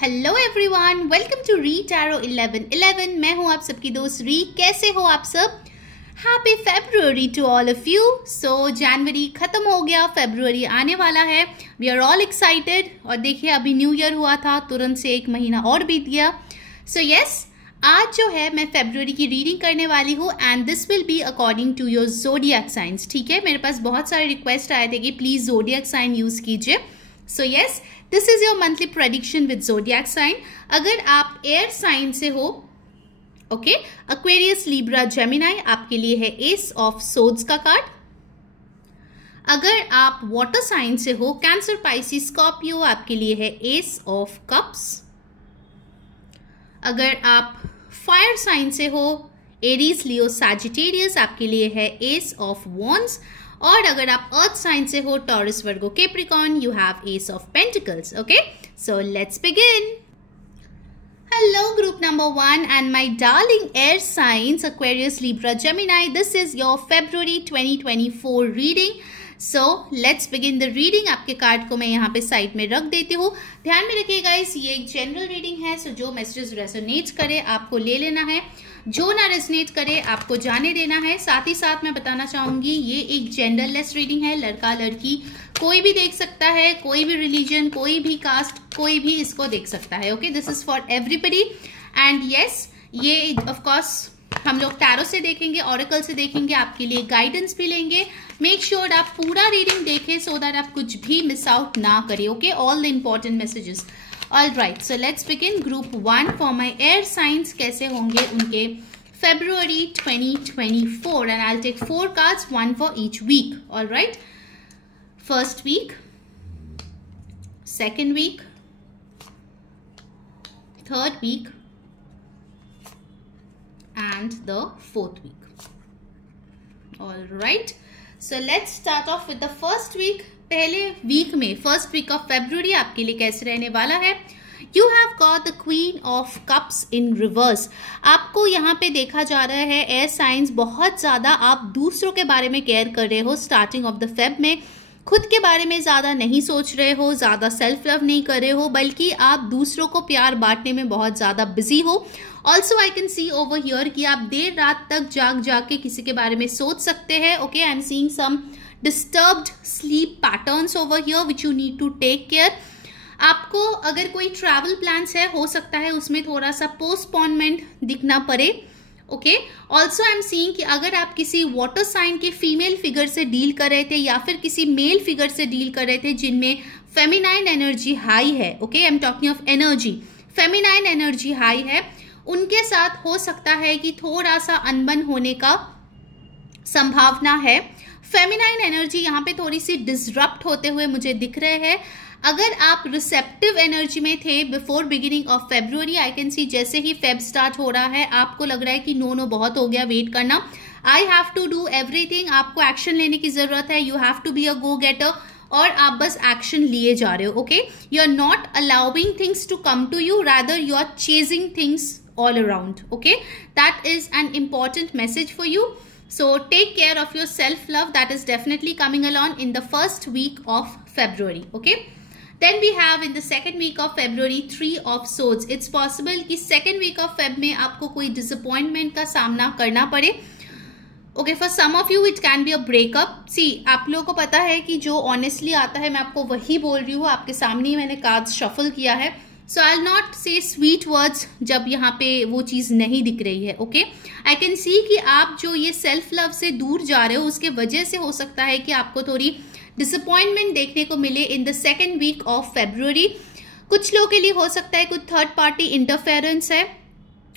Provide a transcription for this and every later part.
Hello everyone, welcome to re tarot 1111। मैं हूं आप सबकी दोस्त री। कैसे हो आप सब? Happy February to all of you. So जनवरी खत्म हो गया, फेब्रुअरी आने वाला है। We are all excited. और देखिए अभी न्यू ईयर हुआ था, तुरंत से एक महीना और बीत गया। सो यस, आज जो है मैं फेब्रुअरी की रीडिंग करने वाली हूँ and this will be according to your zodiac signs. ठीक है, मेरे पास बहुत सारे रिक्वेस्ट आए थे कि प्लीज ज़ोडिएक साइन यूज कीजिए। So yes, this is your monthly prediction with zodiac sign. अगर आप एयर साइन से हो, ओके, एक्वेरियस, लिब्रा, जेमिनाई, आपके लिए है एस ऑफ सोड्स का कार्ड। अगर आप वाटर साइन से हो, कैंसर, पाइसिस, स्कॉर्पियो, आपके लिए है एस ऑफ कप्स। अगर आप फायर साइन से हो, एरीज, लियो, सैजिटेरियस, आपके लिए है एस ऑफ वॉन्ड्स। और अगर आप अर्थ साइन से हो, taurus, Virgo, Capricorn, you have S of pentacles. Okay, so let's begin. Hello group number 1 and my darling air signs Aquarius, Libra, Gemini. This is your February 2024 reading. So let's begin the reading. आपके card को मैं यहाँ पे side में रख देती हूँ। ध्यान में रखिए गाइस, ये एक जनरल रीडिंग है। सो जो मैसेजेस रेजोनेट करे आपको ले लेना है, जो ना रेजोनेट करे आपको जाने देना है। साथ ही साथ मैं बताना चाहूंगी ये एक जेंडरलेस रीडिंग है। लड़का लड़की कोई भी देख सकता है, कोई भी रिलीजन, कोई भी कास्ट, कोई भी इसको देख सकता है। Okay, this is for everybody. And yes, ये ऑफ कोर्स हम लोग टैरो से देखेंगे, ऑरेकल से देखेंगे, आपके लिए गाइडेंस भी लेंगे। मेक श्योर आप पूरा रीडिंग देखें सो दैट आप कुछ भी मिस आउट ना करें। Okay, all the important messages. All right, so let's begin. Group 1 for my air signs, कैसे होंगे उनके February 2024 and I will take 4 cards, 1 for each week. All right, first week, second week, third week and the fourth week. All right, so let's start off with the first week. पहले week में, first week of February आपके लिए कैसे रहने वाला है? You have got the Queen of Cups in reverse. आपको यहाँ पे देखा जा रहा है एयर साइंस बहुत ज्यादा आप दूसरों के बारे में केयर कर रहे हो। स्टार्टिंग ऑफ द फेब में खुद के बारे में ज्यादा नहीं सोच रहे हो, ज्यादा सेल्फ लव नहीं कर रहे हो, बल्कि आप दूसरों को प्यार बांटने में बहुत ज्यादा बिजी हो। Also I can see over here कि आप देर रात तक जाग के किसी के बारे में सोच सकते हैं। Okay, I am seeing some disturbed sleep patterns over here which you need to take care. आपको अगर कोई ट्रैवल प्लान्स है, हो सकता है उसमें थोड़ा सा पोस्टपोनमेंट दिखना पड़े। Okay, also I am seeing कि अगर आप किसी वाटर साइन के फीमेल फिगर से डील कर रहे थे या फिर किसी मेल फिगर से डील कर रहे थे जिनमें फेमिनाइन एनर्जी हाई है, okay, I am talking of energy, feminine energy high है, उनके साथ हो सकता है कि थोड़ा सा अनबन होने का संभावना है। फेमिनाइन एनर्जी यहाँ पे थोड़ी सी डिसरप्ट होते हुए मुझे दिख रहे हैं। अगर आप रिसेप्टिव एनर्जी में थे before beginning of February, I can सी जैसे ही फेब स्टार्ट हो रहा है आपको लग रहा है कि नो बहुत हो गया, वेट करना, I have to do everything, आपको एक्शन लेने की जरूरत है, you have to be a go getter, और आप बस एक्शन लिए जा रहे हो। Okay, you are not allowing things to come to you, rather you are chasing things all around. Okay, that is an important message for you. So take care of your self love, that is definitely coming along in the first week of February. Okay, then we have in the second week of February 3 of swords. It's possible कि second week of Feb में आपको कोई disappointment का सामना करना पड़े। Okay, for some of you it can be a breakup. See, आप लोगों को पता है कि जो honestly आता है मैं आपको वही बोल रही हूँ, आपके सामने ही मैंने cards shuffle किया है। सो आई विल नॉट से स्वीट वर्ड्स जब यहाँ पे वो चीज़ नहीं दिख रही है। ओके, आई कैन सी कि आप जो ये सेल्फ लव से दूर जा रहे हो उसके वजह से हो सकता है कि आपको थोड़ी डिसअपॉइंटमेंट देखने को मिले in the second week of February. कुछ लोगों के लिए हो सकता है कुछ थर्ड पार्टी इंटरफेरेंस है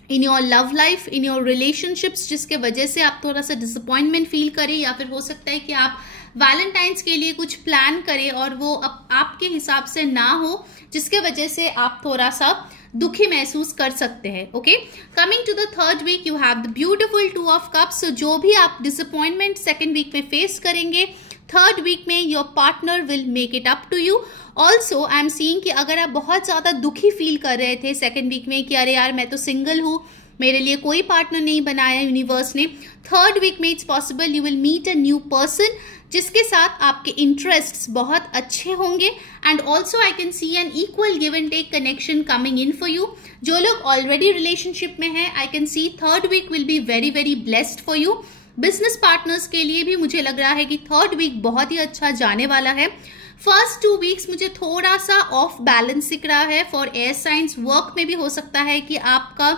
in your love life, in your relationships, जिसके वजह से आप थोड़ा सा डिसअपॉइंटमेंट फील करें, या फिर हो सकता है कि आप वैलेंटाइंस के लिए कुछ प्लान करें और वो आपके हिसाब से ना हो, जिसके वजह से आप थोड़ा सा दुखी महसूस कर सकते हैं। Okay, coming to the third week, you have the beautiful 2 of cups. So जो भी आप डिसअपॉइंटमेंट सेकेंड वीक में फेस करेंगे, थर्ड वीक में your partner will make it up to you. Also I am seeing कि अगर आप बहुत ज्यादा दुखी फील कर रहे थे सेकेंड वीक में कि अरे यार मैं तो सिंगल हूँ, मेरे लिए कोई पार्टनर नहीं बनाया यूनिवर्स ने। थर्ड वीक में it's possible you will meet a new person जिसके साथ आपके इंटरेस्ट्स बहुत अच्छे होंगे and also I can see an equal give and take connection coming in for you. जो लोग ऑलरेडी रिलेशनशिप में हैं, I can see third week will be very very blessed for you. Business partners के लिए भी मुझे लग रहा है कि थर्ड वीक बहुत ही अच्छा जाने वाला है। फर्स्ट 2 वीक्स मुझे थोड़ा सा ऑफ बैलेंस दिख रहा है फॉर एयर साइंस। वर्क में भी हो सकता है कि आपका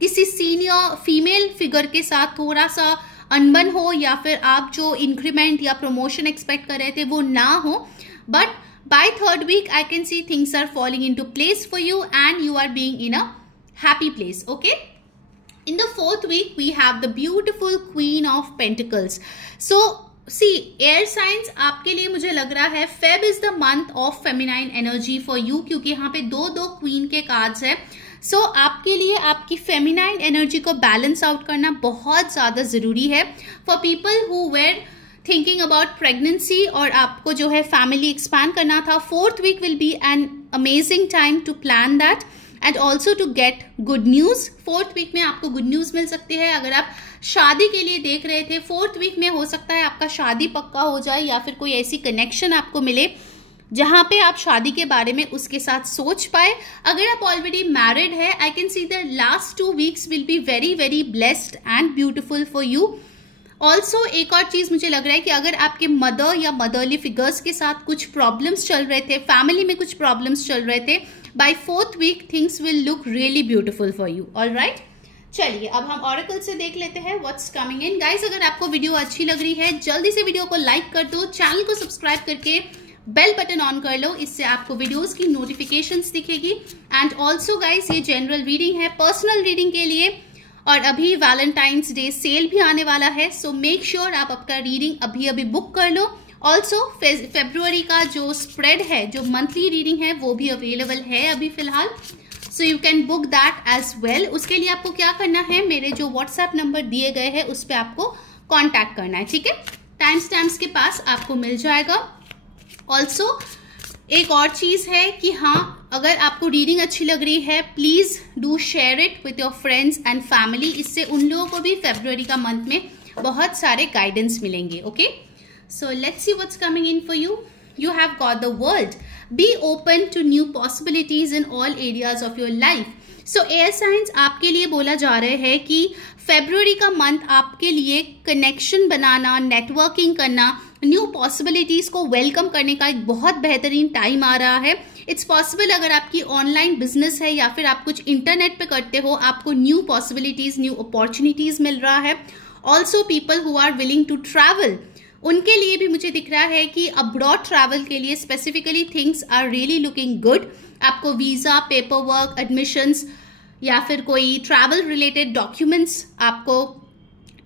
किसी सीनियर फीमेल फिगर के साथ थोड़ा सा अनबन हो या फिर आप जो इंक्रीमेंट या प्रमोशन एक्सपेक्ट कर रहे थे वो ना हो, but by third week I can see things are falling into place for you and you are being in a happy place. Okay, in the fourth week we have the beautiful Queen of Pentacles. So see, air signs आपके लिए मुझे लग रहा है Feb is the month of feminine energy for you, क्योंकि यहाँ पे दो क्वीन के कार्ड्स है. सो आपके लिए आपकी फेमिनाइन एनर्जी को बैलेंस आउट करना बहुत ज्यादा जरूरी है. For people who were thinking about pregnancy और आपको जो है फैमिली एक्सपैंड करना था, fourth week will be an amazing time to plan that and also to get good news. Fourth week में आपको गुड न्यूज मिल सकती है. अगर आप शादी के लिए देख रहे थे, फोर्थ वीक में हो सकता है आपका शादी पक्का हो जाए या फिर कोई ऐसी कनेक्शन आपको मिले जहां पे आप शादी के बारे में उसके साथ सोच पाए. अगर आप ऑलरेडी मैरिड है, आई can see the last 2 weeks will be very very blessed and beautiful for you. Also एक और चीज मुझे लग रहा है कि अगर आपके मदर या मदरली फिगर्स के साथ कुछ प्रॉब्लम्स चल रहे थे, फैमिली में कुछ प्रॉब्लम्स चल रहे थे, by fourth week things will look really beautiful for you. Alright, चलिए अब हम ऑरेकल से देख लेते हैं व्हाट्स कमिंग इन. गाइस, अगर आपको वीडियो अच्छी लग रही है जल्दी से वीडियो को लाइक कर दो, चैनल को सब्सक्राइब करके बेल बटन ऑन कर लो, इससे आपको वीडियोस की नोटिफिकेशंस दिखेगी. एंड ऑल्सो गाइस, ये जनरल रीडिंग है पर्सनल रीडिंग के लिए और अभी वैलेंटाइंस डे सेल भी आने वाला है. सो मेक श्योर आप आपका रीडिंग अभी बुक कर लो. ऑल्सो फेब्रुअरी का जो स्प्रेड है, जो मंथली रीडिंग है, वो भी अवेलेबल है अभी फिलहाल. So you can book that as well. उसके लिए आपको क्या करना है, मेरे जो व्हाट्सएप नंबर दिए गए हैं उस पर आपको कॉन्टैक्ट करना है. ठीक है, टाइम स्टैम्प्स के पास आपको मिल जाएगा. ऑल्सो एक और चीज है कि हाँ, अगर आपको रीडिंग अच्छी लग रही है please do share it with your friends and family. इससे उन लोगों को भी फेब्रुअरी का मंथ में बहुत सारे गाइडेंस मिलेंगे. Okay, so let's see what's coming in for you. You have got the world. Be open to new possibilities in all areas of your life. So air signs आपके लिए बोला जा रहा है कि फरवरी का मंथ आपके लिए कनेक्शन बनाना, नेटवर्किंग करना, न्यू पॉसिबिलिटीज को वेलकम करने का एक बहुत बेहतरीन टाइम आ रहा है. इट्स पॉसिबल अगर आपकी ऑनलाइन बिजनेस है या फिर आप कुछ इंटरनेट पे करते हो, आपको न्यू पॉसिबिलिटीज, न्यू अपॉर्चुनिटीज मिल रहा है. Also people who are willing to travel, उनके लिए भी मुझे दिख रहा है कि अब्रॉड ट्रैवल के लिए specifically things are really looking good. आपको वीजा, पेपर वर्क, एडमिशंस या फिर कोई ट्रैवल रिलेटेड डॉक्यूमेंट्स आपको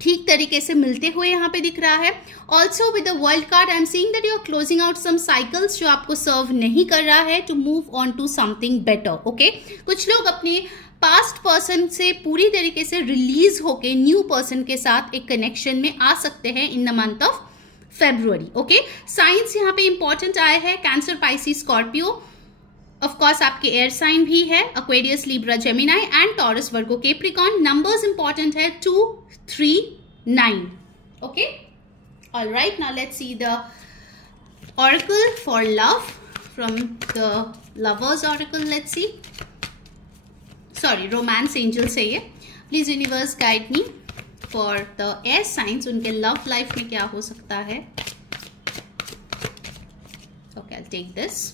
ठीक तरीके से मिलते हुए यहाँ पे दिख रहा है. Also with the world card I am seeing that you are closing out some cycles जो आपको सर्व नहीं कर रहा है to move on to something better. Okay, कुछ लोग अपने पास्ट पर्सन से पूरी तरीके से रिलीज होके न्यू पर्सन के साथ एक कनेक्शन में आ सकते हैं in the month of February. Okay, science यहाँ पे इंपॉर्टेंट आए हैं, cancer, Pisces, Scorpio, of course आपके एयर साइन भी है, Aquarius, Libra, Gemini and taurus, Virgo, Capricorn. Numbers important है 2, 3, 9. Okay, alright, now let's see the oracle for love from the lovers oracle. Let's see, sorry, romance angel से ये. Please universe guide me for the air science, उनके love life में क्या हो सकता है. Okay, I take this.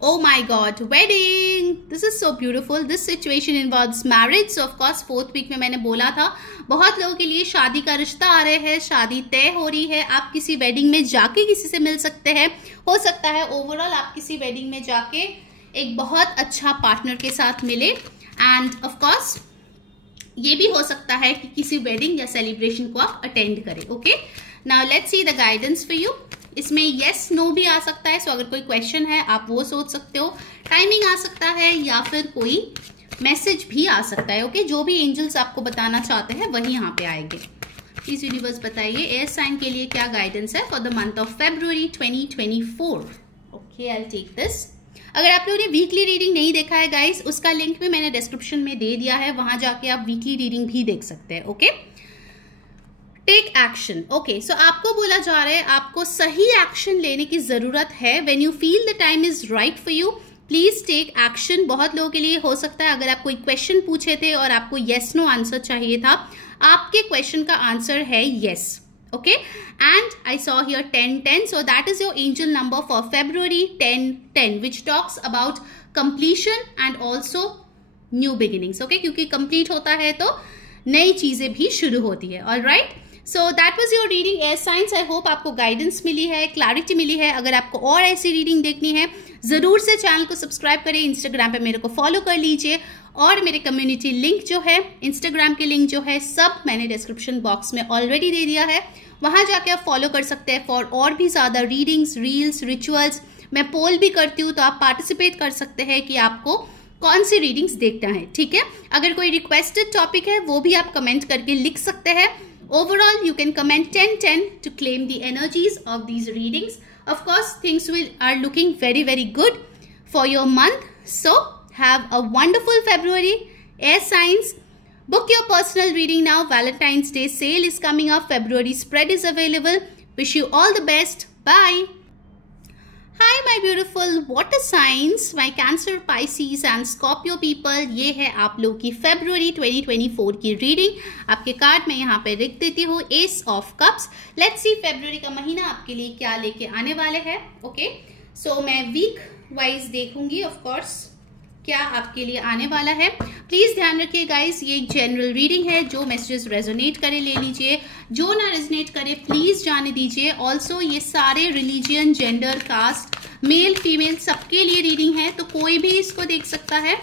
Oh my God, wedding! This is so beautiful. This situation involves marriage. So of course fourth week में मैंने बोला था बहुत लोगों के लिए शादी का रिश्ता आ रहे हैं, शादी तय हो रही है. आप किसी वेडिंग में जाके किसी से मिल सकते हैं. हो सकता है ओवरऑल आप किसी वेडिंग में जाके एक बहुत अच्छा पार्टनर के साथ मिले. एंड ऑफ कोर्स ये भी हो सकता है कि किसी वेडिंग या सेलिब्रेशन को आप अटेंड करें. Okay, now let's see the guidance for you. इसमें यस नो भी आ सकता है. सो अगर कोई क्वेश्चन है आप वो सोच सकते हो. टाइमिंग आ सकता है या फिर कोई मैसेज भी आ सकता है. ओके, जो भी एंजल्स आपको बताना चाहते हैं वही यहाँ पे आएंगे. प्लीज यूनिवर्स बताइए एयर साइन के लिए क्या गाइडेंस है for the month of February 2024. Okay, I will take this. अगर आप लोगों ने वीकली रीडिंग नहीं देखा है गाइस, उसका लिंक भी मैंने डिस्क्रिप्शन में दे दिया है, वहां जाके आप वीकली रीडिंग भी देख सकते हैं। Okay, take action. Okay, so आपको बोला जा रहा है आपको सही एक्शन लेने की जरूरत है। When you feel the time is right for you, please take action. बहुत लोगों के लिए हो सकता है अगर आप कोई क्वेश्चन पूछे थे और आपको येस नो आंसर चाहिए था, आपके क्वेश्चन का आंसर है yes. Okay, and I saw here 10-10, so that is your angel number for February 10-10, which talks about completion and also new beginnings. Okay, क्योंकि complete होता है तो नई चीजें भी शुरू होती है। All right, so that was your reading air signs. I hope आपको guidance मिली है, clarity मिली है। अगर आपको और ऐसी reading देखनी है, जरूर से चैनल को सब्सक्राइब करें, इंस्टाग्राम पे मेरे को फॉलो कर लीजिए, और मेरे कम्युनिटी लिंक जो है, इंस्टाग्राम के लिंक जो है, सब मैंने डिस्क्रिप्शन बॉक्स में ऑलरेडी दे दिया है, वहां जाके आप फॉलो कर सकते हैं फॉर और भी ज्यादा रीडिंग्स, रील्स, रिचुअल्स। मैं पोल भी करती हूँ, तो आप पार्टिसिपेट कर सकते हैं कि आपको कौन सी रीडिंग्स देखना है। ठीक है, अगर कोई रिक्वेस्टेड टॉपिक है वो भी आप कमेंट करके लिख सकते हैं। Overall you can comment 10-10 to claim the energies of these readings. Of course, things are looking very, very good for your month. So, have a wonderful February. Air signs, book your personal reading now. Valentine's Day sale is coming up. February spread is available. Wish you all the best. Bye. Hi, my beautiful water signs, my Cancer, Pisces and Scorpio people. ये है आप लोग की February 2024 की reading. आपके card में यहाँ पे लिख देती हूँ Ace of Cups. Let's see February का महीना आपके लिए क्या लेके आने वाले हैं। ओके, सो मैं वीक वाइज देखूंगी ऑफ कोर्स क्या आपके लिए आने वाला है। प्लीज ध्यान रखिए गाइस, ये एक जनरल रीडिंग है। जो मैसेजेस रेजोनेट करे ले लीजिए, जो ना रेजोनेट करे प्लीज जाने दीजिए। ऑल्सो ये सारे religion, gender, caste, male female सबके लिए रीडिंग है, तो कोई भी इसको देख सकता है।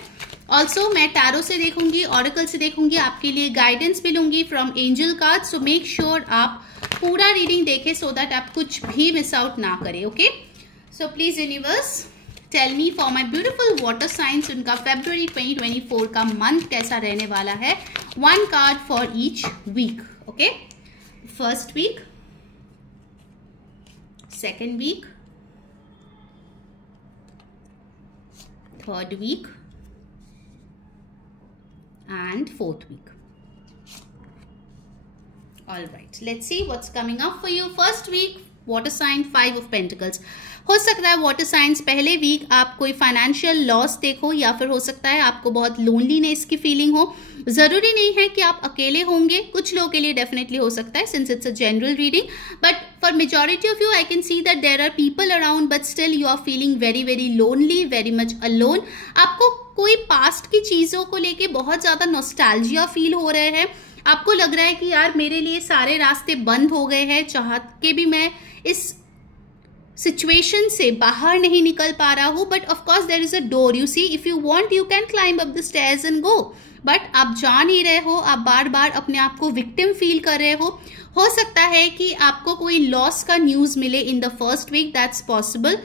ऑल्सो मैं टैरो से देखूंगी, ऑरेकल से देखूंगी, आपके लिए गाइडेंस भी लूंगी from angel card. So make sure आप पूरा रीडिंग देखें सो दैट आप कुछ भी मिस आउट ना करें। Okay, so please universe tell me for my beautiful water signs, उनका February 2024 का मंथ कैसा रहने वाला है। One card for each week. Okay, first week, second week, third week and fourth week. All right, let's see what's coming up for you. First week, water sign, 5 of Pentacles. हो सकता है water science पहले week आप कोई financial loss देखो, या फिर हो सकता है आपको बहुत लोनलीनेस की फीलिंग हो। जरूरी नहीं है कि आप अकेले होंगे, कुछ लोगों के लिए डेफिनेटली हो सकता है since it's a general reading, but for majority of you I can see that there are people around, but still you are feeling very very lonely, very much alone. आपको कोई पास्ट की चीजों को लेके बहुत ज्यादा नॉस्टैल्जिया फील हो रहे हैं। आपको लग रहा है कि यार मेरे लिए सारे रास्ते बंद हो गए हैं, चाह के भी मैं इस सिचुएशन से बाहर नहीं निकल पा रहा हूं, but of course there is a door. You see, if you want you can climb up the stairs and go, but आप जा नहीं रहे हो, आप बार बार अपने आप को विक्टिम फील कर रहे हो सकता है कि आपको कोई लॉस का न्यूज मिले in the first week, that's possible.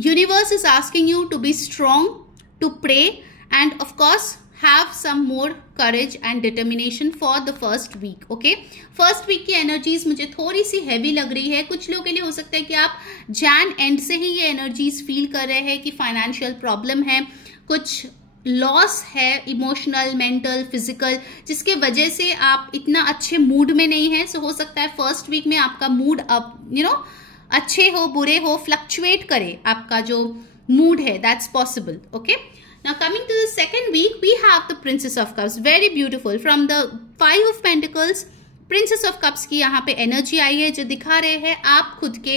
Universe is asking you to be strong, to pray and of course have some more courage and determination for the first week. Okay, first week की energies मुझे थोड़ी सी heavy लग रही है। कुछ लोगों के लिए हो सकता है कि आप जैन एंड से ही ये एनर्जीज फील कर रहे हैं कि फाइनेंशियल प्रॉब्लम है, कुछ लॉस है, इमोशनल, मेंटल, फिजिकल, जिसके वजह से आप इतना अच्छे मूड में नहीं है। सो हो सकता है फर्स्ट वीक में आपका मूड अप अच्छे हो, बुरे हो, फ्लक्चुएट करे आपका जो मूड है, that's possible. Okay, now coming to the second week, we have the Princess of Cups, very beautiful from the 5 of Pentacles. Princess of Cups की यहाँ पे एनर्जी आई है जो दिखा रहे हैं आप खुद के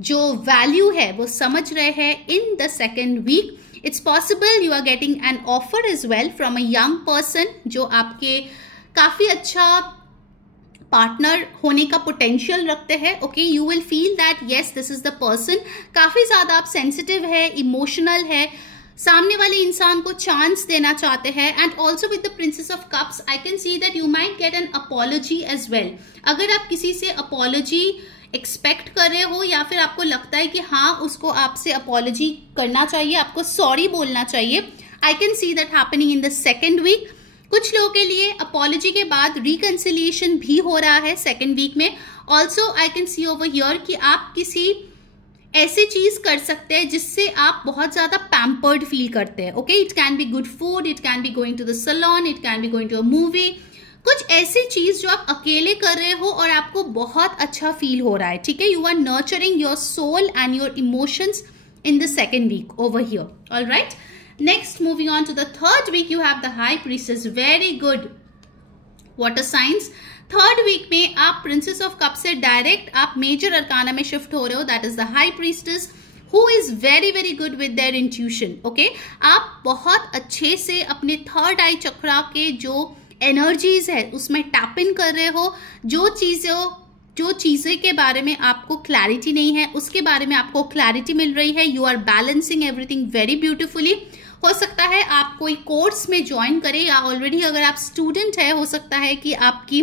जो वैल्यू है वो समझ रहे हैं in the second week. It's possible you are getting an offer as well from a young person जो आपके काफी अच्छा पार्टनर होने का पोटेंशियल रखते हैं। Okay, you will feel that yes this is the person. काफी ज्यादा आप सेंसिटिव है, इमोशनल है, सामने वाले इंसान को चांस देना चाहते हैं। And also with the princess of cups I can see that you might get an apology as well. अगर आप किसी से अपॉलॉजी एक्सपेक्ट कर रहे हो या फिर आपको लगता है कि हाँ उसको आपसे अपॉलॉजी करना चाहिए, आपको सॉरी बोलना चाहिए, I can see that happening in the second week. कुछ लोगों के लिए अपॉलॉजी के बाद रिकंसिलिएशन भी हो रहा है सेकेंड वीक में। Also I can see over here कि आप किसी ऐसी चीज कर सकते हैं जिससे आप बहुत ज्यादा पैम्पर्ड फील करते हैं. Okay, it can be good food, it can be going to the salon, it can be going to a movie. कुछ ऐसी चीज जो आप अकेले कर रहे हो और आपको बहुत अच्छा फील हो रहा है. ठीक है, you are nurturing your soul and your emotions in the second week over here. All right, next moving on to the third week, you have the high priestess. Very good water signs. Third week में आप princess of cup से direct आप major arcana में shift हो रहे हो. That is the high priestess who is very very good with their intuition. Okay, आप बहुत अच्छे से अपने थर्ड आई चक्रा के जो एनर्जीज है उसमें टैप इन कर रहे हो. जो चीजें के बारे में आपको क्लैरिटी नहीं है उसके बारे में आपको क्लैरिटी मिल रही है. You are balancing everything very beautifully. हो सकता है आप कोई कोर्स में ज्वाइन करें या ऑलरेडी अगर आप स्टूडेंट है हो सकता है कि आपकी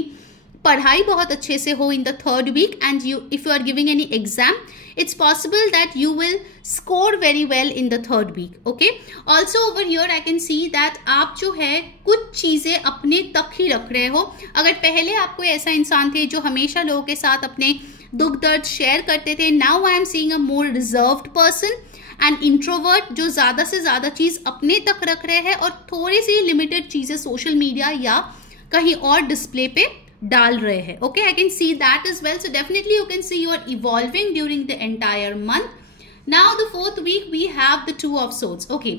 पढ़ाई बहुत अच्छे से हो in the third week and if you are giving any exam it's possible that you will score very well in the third week. Okay, also over here I can see that आप जो है कुछ चीजें अपने तक ही रख रहे हो. अगर पहले आप कोई ऐसा इंसान थे जो हमेशा लोगों के साथ अपने दुख दर्द शेयर करते थे, now I am seeing a more reserved person and introvert जो ज्यादा से ज्यादा चीज अपने तक रख रहे हैं और थोड़ी सी लिमिटेड चीजें सोशल मीडिया या कहीं और डिस्प्ले पे डाल रहे हैं. Okay, I can see that as well. So definitely you can see you are evolving during the entire month. Now the fourth week we have the two of swords. Okay,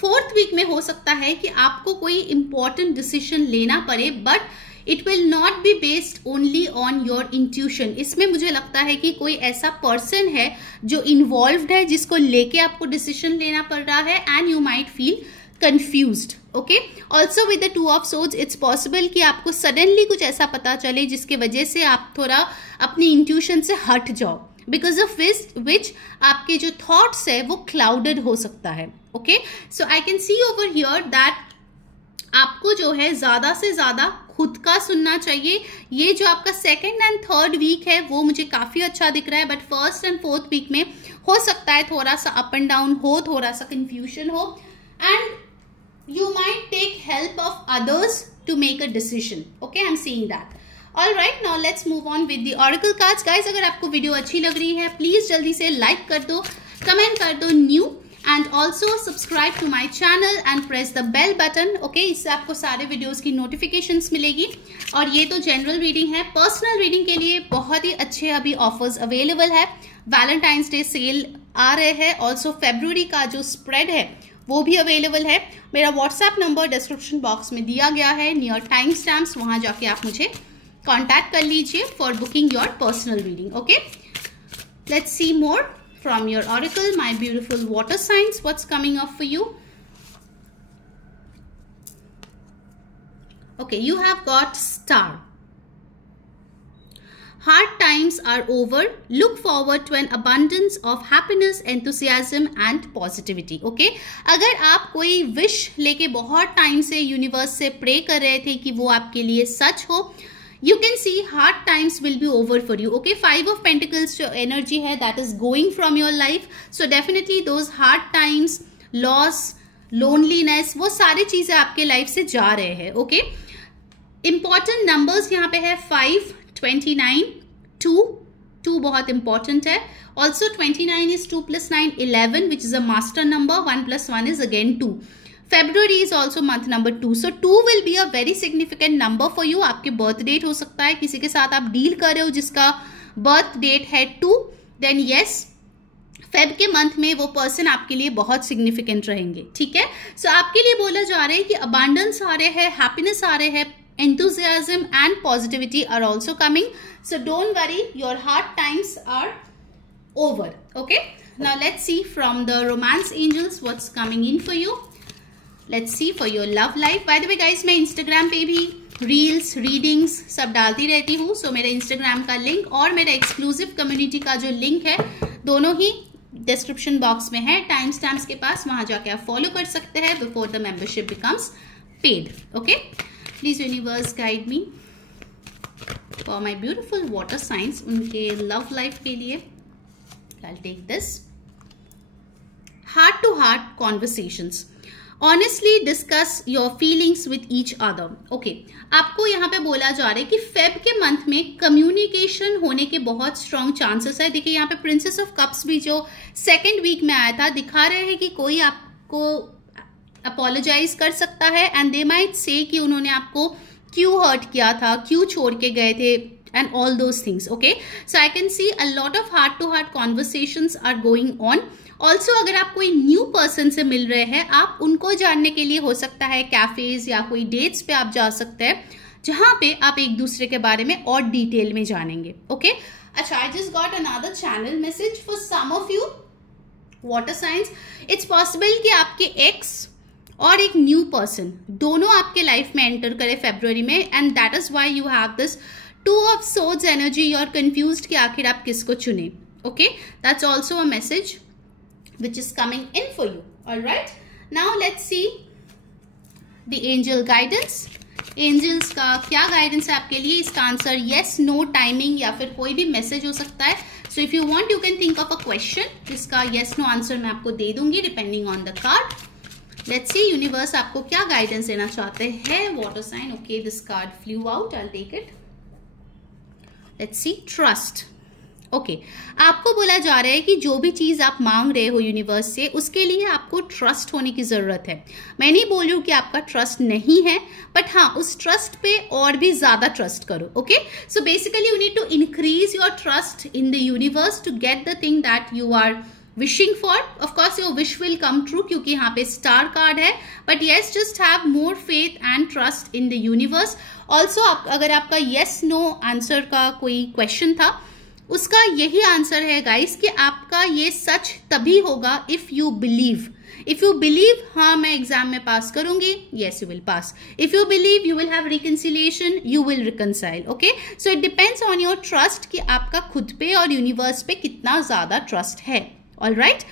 fourth week में हो सकता है कि आपको कोई important decision लेना पड़े but it will not be based only on your intuition. इसमें मुझे लगता है कि कोई ऐसा पर्सन है जो इन्वॉल्व्ड है जिसको लेके आपको डिसीजन लेना पड़ रहा है and you might feel confused. Okay, also with the two of swords it's possible कि आपको suddenly कुछ ऐसा पता चले जिसके वजह से आप थोड़ा अपनी intuition से हट जाओ, because of which आपके जो thoughts है वो clouded हो सकता है. Okay, so I can see over here that आपको जो है ज्यादा से ज्यादा खुद का सुनना चाहिए. ये जो आपका सेकेंड एंड थर्ड वीक है वो मुझे काफी अच्छा दिख रहा है but first and fourth week में हो सकता है थोड़ा सा अप एंड डाउन हो, थोड़ा सा कंफ्यूजन हो and you might take help of others to make a decision. Okay, I'm seeing that. All right, now let's move on with the oracle cards. Guys, अगर आपको वीडियो अच्छी लग रही है प्लीज जल्दी से लाइक कर दो, कमेंट कर दो new and also subscribe to my channel and press the bell button. Okay, इससे आपको सारे वीडियोस की नोटिफिकेशंस मिलेगी. और ये तो जनरल रीडिंग है. पर्सनल रीडिंग के लिए बहुत ही अच्छे अभी ऑफर्स अवेलेबल है. वैलेंटाइंस डे सेल आ रहे हैं. ऑल्सो फेब्रुअरी का जो स्प्रेड है वो भी अवेलेबल है. मेरा व्हाट्सएप नंबर डिस्क्रिप्शन बॉक्स में दिया गया है नियर टाइम स्टैम्प्स. वहां जाके आप मुझे कांटेक्ट कर लीजिए for booking your personal reading. Okay, let's C more from your oracle my beautiful water science. What's coming up for you? Okay, you have got star. Hard times are over. Look forward to an abundance of happiness, enthusiasm and positivity. Okay? अगर आप कोई wish लेके बहुत time से universe से pray कर रहे थे कि वो आपके लिए सच हो, you can see hard times will be over for you. Okay? 5 of Pentacles जो एनर्जी है that is going from your life. So definitely those hard times, loss, loneliness, वो सारी चीजें आपके लाइफ से जा रहे हैं. Okay? Important numbers यहाँ पे है 5, 29, 2 बहुत इंपॉर्टेंट है. Also 29 is 2 plus 9, 11 which is a master number. 1 plus 1 is again 2. February is also month number 2. So 2 will be a very significant number for you. आपके बर्थ डेट हो सकता है, किसी के साथ आप डील कर रहे हो जिसका बर्थ डेट है 2, देन यस फेब के मंथ में वो पर्सन आपके लिए बहुत सिग्निफिकेंट रहेंगे. ठीक है, सो आपके लिए बोला जा रहा है कि अबांडेंस आ रहे हैं, हैप्पीनेस आ रहे हैं, enthusiasm and positivity are also coming. So don't worry, your hard times are over. Okay, now let's see from the romance angels what's coming in for you. Let's see for your love life. By the way guys, मैं Instagram पे भी reels, readings सब डालती रहती हूँ. सो मेरे Instagram का link और मेरे एक्सक्लूसिव कम्युनिटी का जो लिंक है दोनों ही डिस्क्रिप्शन बॉक्स में है, टाइम स्टैम्प्स के पास. वहां जाके आप फॉलो कर सकते हैं before the membership becomes paid. Okay, please universe guide me for my beautiful water signs, उनके लव लाइफ के लिए. I take this heart to heart conversations. Honestly discuss your feelings with each other. Okay, आपको यहाँ पे बोला जा रहा है कि फेब के मंथ में कम्युनिकेशन होने के बहुत स्ट्रॉन्ग चांसेस है। देखिए यहाँ पे प्रिंसेस ऑफ कप्स भी जो सेकेंड वीक में आया था दिखा रहे हैं कि कोई आपको अपोलोजाइज कर सकता है एंड दे माइट से कि उन्होंने आपको क्यों हर्ट किया था, क्यों छोड़ के गए थे and all those things. Okay, so I can see a lot of heart to heart conversations are going on. Also अगर आप कोई न्यू पर्सन से मिल रहे हैं, आप उनको जानने के लिए हो सकता है कैफेज या कोई डेट्स पे आप जा सकते हैं जहां पे आप एक दूसरे के बारे में और डिटेल में जानेंगे। ओके, अच्छा, I just got another channel message for some of you water signs. It's possible कि आपके एक्स और एक न्यू पर्सन दोनों आपके लाइफ में एंटर करे फेब्रुअरी में and that is why you have this 2 of swords energy. You are confused कि आखिर आप किसको चुने। Okay, that's also a message which is coming in for you. All right, now let's see the angel guidance. angels का क्या guidance है आपके लिए? इसका आंसर yes, no, timing या फिर कोई भी मैसेज हो सकता है। so if you want you can think of a question जिसका yes no आंसर मैं आपको दे दूंगी depending on the card. let's see universe आपको क्या guidance देना चाहते हैं water sign. okay, this card flew out, I'll take it. let's see trust. Okay, आपको बोला जा रहा है कि जो भी चीज आप मांग रहे हो यूनिवर्स से उसके लिए आपको ट्रस्ट होने की जरूरत है। मैं नहीं बोल रही हूँ कि आपका ट्रस्ट नहीं है, बट हाँ, उस ट्रस्ट पे और भी ज्यादा ट्रस्ट करो। Okay, so basically you need to increase your trust in the universe to get the thing that you are wishing for. Of course your wish will come true क्योंकि यहाँ पे स्टार कार्ड है, but yes, just have more faith and trust in the universe. Also अगर आपका yes no answer का कोई question था, उसका यही आंसर है गाइस कि आपका ये सच तभी होगा if you believe. If you believe, हाँ मैं एग्जाम में पास करूंगी, yes you will pass. If you believe you will have reconciliation, you will reconcile. Okay, so it depends on your trust कि आपका खुद पे और यूनिवर्स पे कितना ज्यादा ट्रस्ट है। All right,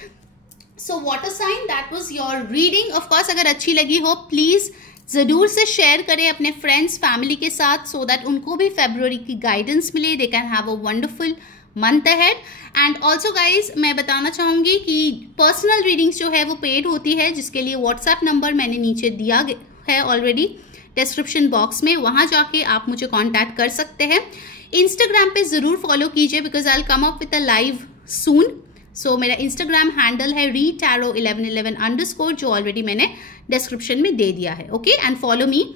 so water sign, that was your reading. Of course अगर अच्छी लगी हो प्लीज जरूर से शेयर करें अपने फ्रेंड्स फैमिली के साथ सो दैट उनको भी फेब्रुअरी की गाइडेंस मिले, they can have a wonderful month ahead. And also guys मैं बताना चाहूंगी कि पर्सनल रीडिंग्स जो है वो पेड होती है, जिसके लिए व्हाट्सएप नंबर मैंने नीचे दिया है ऑलरेडी डिस्क्रिप्शन बॉक्स में, वहां जाके आप मुझे कॉन्टैक्ट कर सकते हैं। इंस्टाग्राम पे जरूर फॉलो कीजिए because I will come up with a live soon. So मेरा इंस्टाग्राम हैंडल है retarot1111_ जो ऑलरेडी मैंने डिस्क्रिप्शन में दे दिया है। Okay, and follow me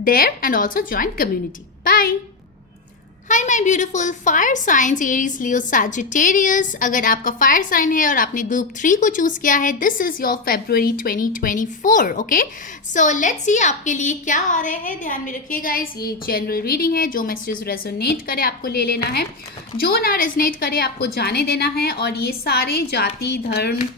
there and also join community. Bye. Hi my beautiful fire signs Aries Leo Sagittarius. अगर आपका फायर साइन है और आपने ग्रुप 3 को चूज किया है, this is your February 2024। Okay, so let's सी आपके लिए क्या आ रहे हैं। ध्यान में रखिएगा, ये जनरल रीडिंग है। जो मैसेजेस रेजोनेट करे आपको ले लेना है, जो ना रेजोनेट करे आपको जाने देना है। और ये सारे जाति धर्म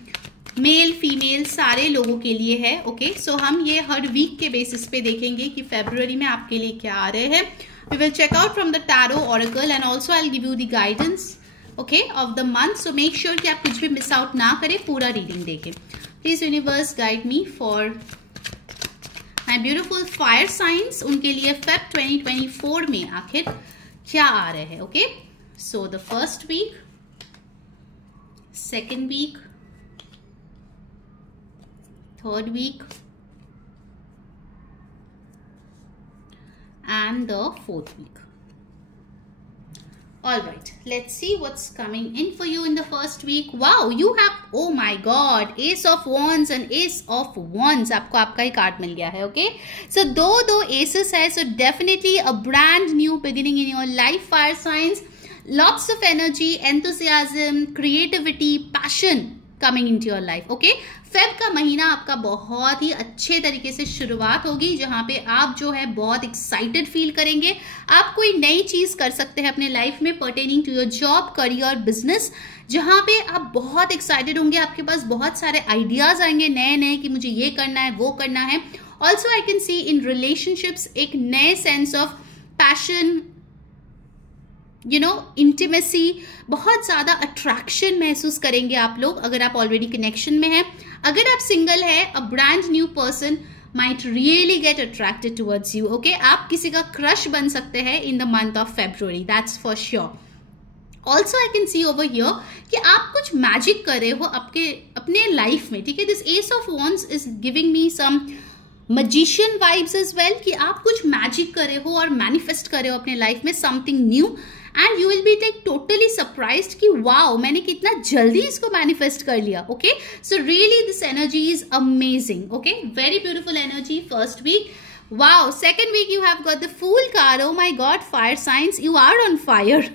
मेल फीमेल सारे लोगों के लिए है। ओके, सो हम ये हर वीक के बेसिस पे देखेंगे कि फेब्रुअरी में आपके लिए क्या आ रहे हैं। We will check out from the tarot oracle and also I'll give you the guidance, okay, of the month. So make sure कि आप कुछ भी मिस आउट ना करें, पूरा रीडिंग देखें। Please universe guide me for my beautiful fire signs. उनके लिए Feb 2024 में आखिर क्या आ रहे हैं। Okay, so the first week, second week, third week and the fourth week. All right, let's see what's coming in for you in the first week. Wow, you have, oh my god, Ace of Wands and Ace of Wands. आपको आपका ही card मिल गया है। Okay, so दो aces है, so definitely a brand new beginning in your life, fire signs. Lots of energy, enthusiasm, creativity, passion coming into your life. Okay, Feb का महीना आपका बहुत ही अच्छे तरीके से शुरुआत होगी, जहां पे आप जो है बहुत एक्साइटेड फील करेंगे। आप कोई नई चीज कर सकते हैं अपने लाइफ में pertaining to your job, career, business, जहां पे आप बहुत एक्साइटेड होंगे। आपके पास बहुत सारे आइडियाज आएंगे नए नए कि मुझे ये करना है, वो करना है। Also I can C in relationships एक नए sense of passion, you know, intimacy, बहुत ज्यादा अट्रैक्शन महसूस करेंगे आप लोग अगर आप ऑलरेडी कनेक्शन में हैं। अगर आप सिंगल है, अ brand new person might really get attracted towards you. Okay, आप किसी का क्रश बन सकते हैं in the month of February, that's for sure. Also I can see over here कि आप कुछ मैजिक कर रहे हो अपने लाइफ में, ठीक है। This ace of wands is giving me some magician vibes as well, कि आप कुछ मैजिक कर रहे हो और मैनिफेस्ट कर रहे हो अपने लाइफ में something new, and you will be take totally surprised कि वाओ मैंने कितना जल्दी इसको मैनिफेस्ट कर लिया। Okay, so really this energy is amazing. Okay, very beautiful energy first week. Wow, second week you have got the fool card. Oh my God, fire signs, you are on fire.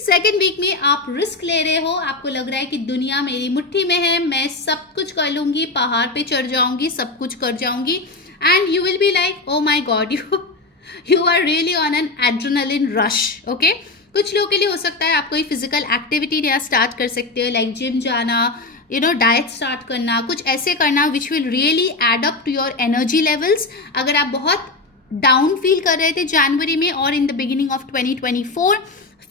Second week में आप risk ले रहे हो, आपको लग रहा है कि दुनिया मेरी मुट्ठी में है, मैं सब कुछ कर लूंगी, पहाड़ पे चढ़ जाऊंगी, सब कुछ कर जाऊंगी, and you will be like oh my God, you are really on an adrenaline rush. Okay, कुछ लोगों के लिए हो सकता है आप कोई फिजिकल एक्टिविटी नया स्टार्ट कर सकते हो, लाइक जिम जाना, यू नो, डाइट स्टार्ट करना, कुछ ऐसे करना which will really add up to your energy levels. अगर आप बहुत डाउन फील कर रहे थे जनवरी में और in the beginning of 2024,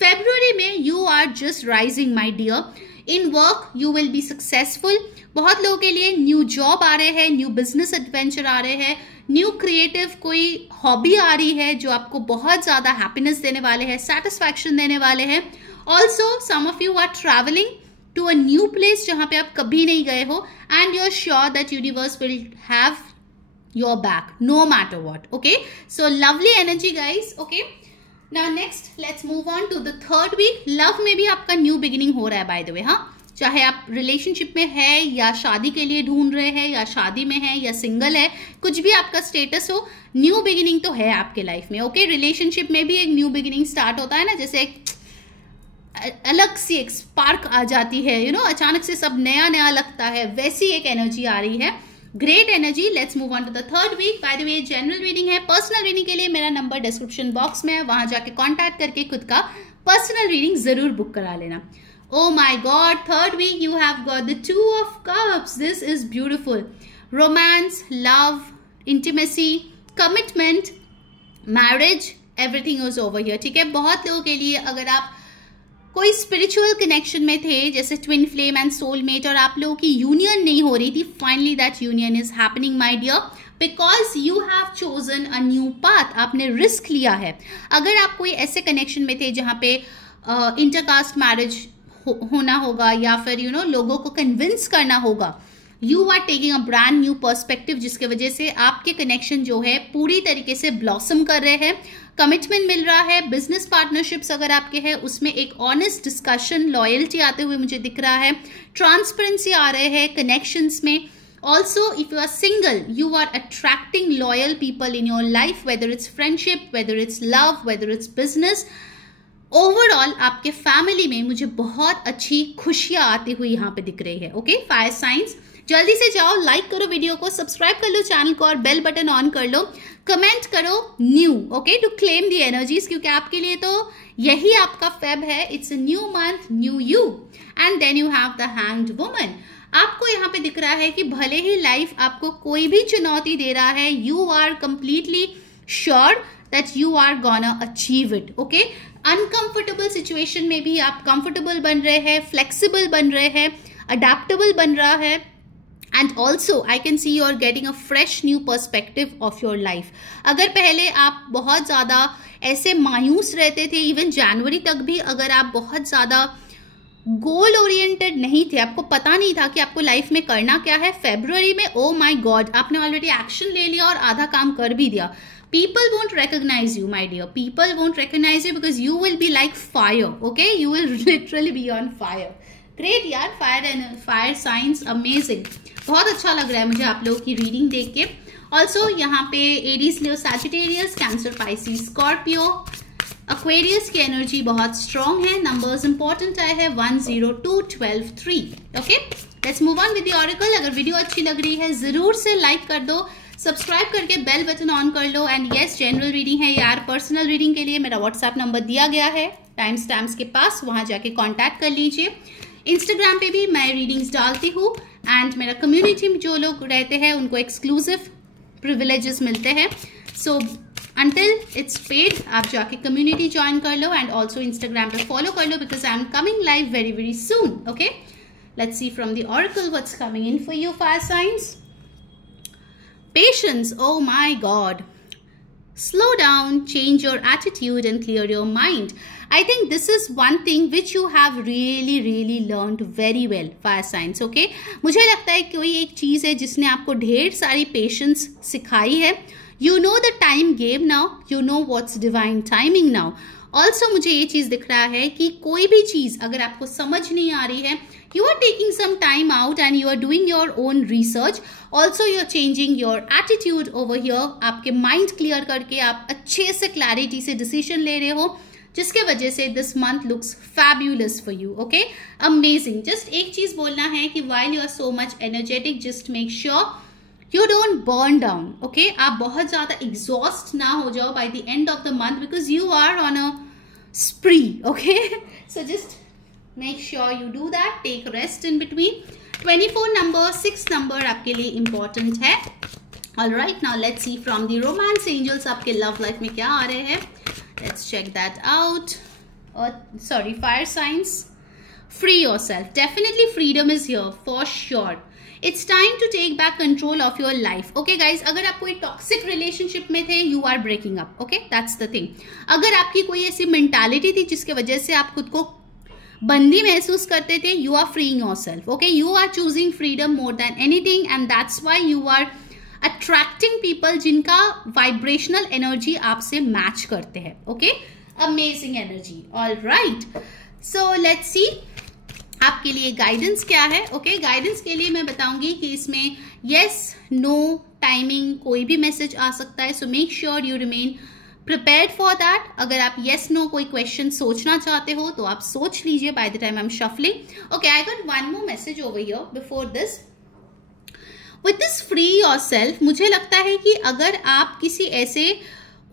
February में you are just rising my dear. In work you will be successful. बहुत लोगों के लिए न्यू जॉब आ रहे हैं, न्यू बिजनेस एडवेंचर आ रहे हैं, न्यू क्रिएटिव कोई हॉबी आ रही है जो आपको बहुत ज्यादा हैप्पीनेस देने वाले हैं, सेटिस्फैक्शन देने वाले हैं। Also some of you are travelling to a new place जहां पे आप कभी नहीं गए हो, and you are sure that universe will have your back no matter what. Okay, so lovely energy guys. Okay, now next let's move on to the third week. Love में भी आपका न्यू बिगिनिंग हो रहा है bye the वे। हाँ, चाहे आप relationship में है या शादी के लिए ढूंढ रहे हैं या शादी में है या सिंगल है, कुछ भी आपका स्टेटस हो, न्यू बिगिनिंग तो है आपके लाइफ में। ओके, रिलेशनशिप में भी एक न्यू बिगिनिंग स्टार्ट होता है ना, जैसे एक अलग सी एक स्पार्क आ जाती है, यू नो, अचानक से सब नया नया लगता है, वैसी एक एनर्जी आ रही है। Great energy. Let's move on to the third week. By the way general reading है, पर्सनल रीडिंग के लिए मेरा नंबर डिस्क्रिप्शन बॉक्स में है, वहां जाके कॉन्टैक्ट करके खुद का पर्सनल रीडिंग जरूर बुक करा लेना। Oh my God, third week you have got the Two of Cups. This is beautiful. Romance, love, intimacy, commitment, marriage, everything is over here. ठीक है, बहुत लोगों के लिए अगर आप कोई स्पिरिचुअल कनेक्शन में थे जैसे ट्विन फ्लेम एंड सोलमेट और आप लोगों की यूनियन नहीं हो रही थी, finally that union is happening my dear, because you have chosen a new path. आपने रिस्क लिया है। अगर आप कोई ऐसे कनेक्शन में थे जहां पे इंटरकास्ट मैरिज होना होगा या फिर यू नो लोगों को कन्विंस करना होगा, you are taking a brand new perspective, जिसके वजह से आपके कनेक्शन जो है पूरी तरीके से ब्लॉसम कर रहे हैं। कमिटमेंट मिल रहा है। बिजनेस पार्टनरशिप्स अगर आपके हैं उसमें एक ऑनेस्ट डिस्कशन, लॉयल्टी आते हुए मुझे दिख रहा है, ट्रांसपेरेंसी आ रहे हैं कनेक्शंस में। Also, if you are single, you are attracting loyal people in your life, whether it's friendship, whether it's love, whether it's business. Overall आपके फैमिली में मुझे बहुत अच्छी खुशियां आती हुई यहाँ पे दिख रही है। ओके, फायर साइंस, जल्दी से जाओ, लाइक करो वीडियो को, सब्सक्राइब कर लो चैनल को और बेल बटन ऑन कर लो, कमेंट करो new, okay, to claim the energies, क्योंकि आपके लिए तो यही आपका फेब है। It's a new month, new you, and then you have the hanged woman. आपको यहाँ पे दिख रहा है कि भले ही लाइफ आपको कोई भी चुनौती दे रहा है, you are completely sure that you are gonna achieve it. Okay, uncomfortable situation में भी आप कंफर्टेबल बन रहे हैं, फ्लेक्सिबल बन रहे हैं, अडेप्टेबल बन रहा है, and also I can see you are getting a fresh new perspective of your life. अगर पहले आप बहुत ज्यादा ऐसे मायूस रहते थे, इवन जनवरी तक भी अगर आप बहुत ज्यादा गोल ओरिएंटेड नहीं थे, आपको पता नहीं था कि आपको लाइफ में करना क्या है, फेब्रुअरी में ओ माय गॉड आपने ऑलरेडी एक्शन ले लिया और आधा काम कर भी दिया। People won't recognize you, my dear. People won't recognize you because you will be like fire. Okay, you will literally be on fire. Great यार, fire signs, amazing. बहुत अच्छा लग रहा है मुझे आप लोगों की रीडिंग देख के। Also यहाँ पे Aries, Leo, Sagittarius, Cancer, Pisces, Scorpio, Aquarius की एनर्जी बहुत स्ट्रॉन्ग है। नंबर्स इंपॉर्टेंट आए हैं 1, 0, 2, 12, 3. Okay, let's move on with the oracle. अगर वीडियो अच्छी लग रही है जरूर से लाइक कर दो, सब्सक्राइब करके बेल बटन ऑन कर लो, एंड यस जनरल रीडिंग है यार। पर्सनल रीडिंग के लिए मेरा व्हाट्सएप नंबर दिया गया है टाइम स्टैम्प्स के पास, वहां जाके कांटेक्ट कर लीजिए। इंस्टाग्राम पे भी मैं रीडिंग्स डालती हूँ, एंड मेरा कम्युनिटी में जो लोग रहते हैं उनको एक्सक्लूसिव प्रिविलेजेस मिलते हैं। सो अंटिल इट्स पेड आप जाके कम्युनिटी ज्वाइन कर लो, एंड ऑल्सो इंस्टाग्राम पे फॉलो कर लो, because I am coming live very very soon. Okay, let's see from the oracle what's coming in for you fire science. Patience, oh my God. Slow down, change your attitude and clear your mind. I think this is one thing which you have really learned very well, fire signs. Okay, मुझे लगता है कोई एक चीज है जिसने आपको ढेर सारी पेशेंस सिखाई है. You know the time game now, you know what's divine timing now. Also मुझे ये चीज दिख रहा है कि कोई भी चीज अगर आपको समझ नहीं आ रही है, you are taking some time out and you are doing your own research. Also you are changing your attitude over here. आपके mind clear करके आप अच्छे से clarity से decision ले रहे हो, जिसके वजह से this month looks fabulous for you. Okay, amazing. Just एक चीज बोलना है कि while you are so much energetic, just make sure you don't burn down. Okay, आप बहुत ज़्यादा exhaust ना हो जाओ by the end of the month because you are on a spree. Okay, so just make sure you do that. Take rest in between. 24 number, 6 number आपके लिए important है. Alright, now let's see from the romance angels आपके love life में क्या आ रहे हैं. Let's check that out. Sorry, fire signs. Free yourself. Definitely freedom is here for sure. It's time to take back control of your life. Okay guys, अगर आप कोई toxic relationship में थे, you are breaking up. Okay, that's the thing. अगर आपकी कोई ऐसी mentality थी जिसके वजह से आप खुद को बंदी महसूस करते थे, you are freeing yourself. Okay, you are choosing freedom more than anything and that's why you are attracting people जिनका vibrational energy आपसे match करते हैं. Okay, amazing energy. All right, so let's see आपके लिए गाइडेंस क्या है. Okay, guidance के लिए मैं बताऊंगी कि इसमें यस नो टाइमिंग कोई भी मैसेज आ सकता है. सो make sure you remain prepared for that. अगर आप यस नो कोई क्वेश्चन सोचना चाहते हो तो आप सोच लीजिए by the time I am shuffling. Okay, I got one more message over here before this. With this free yourself, मुझे लगता है कि अगर आप किसी ऐसे